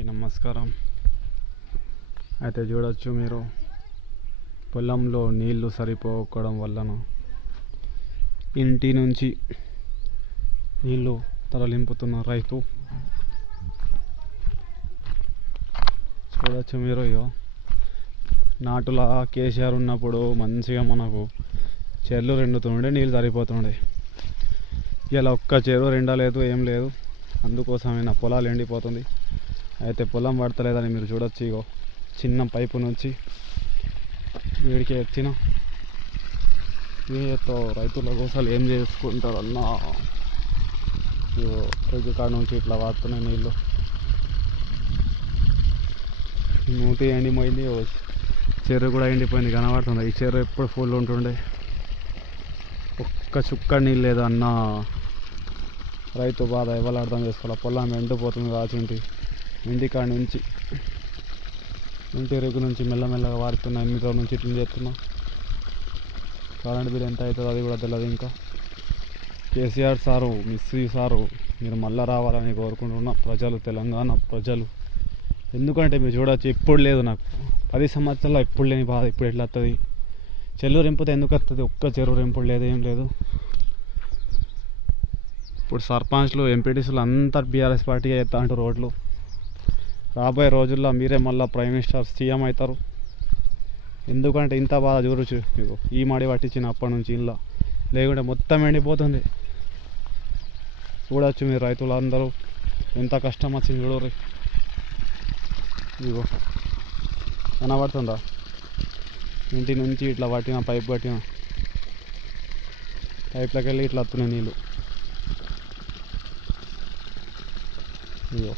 అందరికీ నమస్కారం. అయితే చూడొచ్చు మీరు పొలంలో నీళ్లు సరిపోకపోవడం వలన ఇంటి నుంచి నీళ్లు తరలింపుతున్న రైతు. చూడొచ్చు మీరు. నాటులా కేసీఆర్ ఉన్నప్పుడు మంచిగా మనకు చెర్లు రెండుతుండే, నీళ్ళు సరిపోతుండే. ఇలా ఒక్క చెరువు రెండలేదు, ఏం లేదు. అందుకోసమే నా పొలాలు ఎండిపోతుంది. అయితే పొలం పడతలేదని మీరు చూడొచ్చు. ఇగో చిన్న పైపు నుంచి వీడికి ఎత్తిన. వీటితో రైతుల కోసం ఏం చేసుకుంటారన్నా. ఇగో రైతు కాడ నుంచి ఇట్లా వాడుతున్నాయి నీళ్ళు. మూతి ఎండిపోయింది, చెరువు కూడా ఎండిపోయింది, కనబడుతుంది. ఈ చెరువు ఎప్పుడు ఫుల్ ఉంటుండే, ఒక్క చుక్క నీళ్ళు లేదు అన్న. రైతు బాధ ఎవరు అర్థం చేసుకోవాలి. పొలం ఎండిపోతుంది కాచుంటి ఇంటికాడ నుంచి, ఇంటి రేగు నుంచి మెల్లమెల్లగా వాడుతున్నా. 8 రోజుల నుంచి ఇట్లా చేస్తున్నా. కరెంట్ బిల్ ఎంత అవుతుందో అది కూడా తెలియదు. ఇంకా కేసీఆర్ సారు, మిస్సీ సారు, మీరు మళ్ళీ రావాలని కోరుకుంటున్నా. ప్రజలు, తెలంగాణ ప్రజలు. ఎందుకంటే మీరు చూడవచ్చు, ఎప్పుడు లేదు నాకు 10 సంవత్సరాల్లో ఎప్పుడు లేని బాధ ఇప్పుడు ఎట్లా వస్తుంది. చెరువు రెంపితే ఎందుకు వస్తుంది? ఒక్క చెరువు రెంపుడు లేదు, ఏం లేదు. ఇప్పుడు సర్పంచ్లు, ఎంపీటీసీలు అంతా బీఆర్ఎస్ పార్టీగా ఎత్తా అంటారు రోడ్లు. రాబోయే రోజుల్లో మీరే మళ్ళీ ప్రైమ్ మినిస్టర్, సీఎం అవుతారు. ఎందుకంటే ఇంత బాధ చూడొచ్చు మీకు. ఈ మాడి పట్టించినప్పటి నుంచి ఇలా లేకుంటే మొత్తం ఎండిపోతుంది. చూడవచ్చు మీరు రైతులందరూ ఎంత కష్టం వచ్చింది చూడరు. ఇగో కనబడుతుందా? ఇంటి నుంచి ఇట్లా పట్టిన పైప్ పట్టిన పైప్లోకి వెళ్ళి ఇట్లా వస్తున్నాయి నీళ్ళు. ఇగో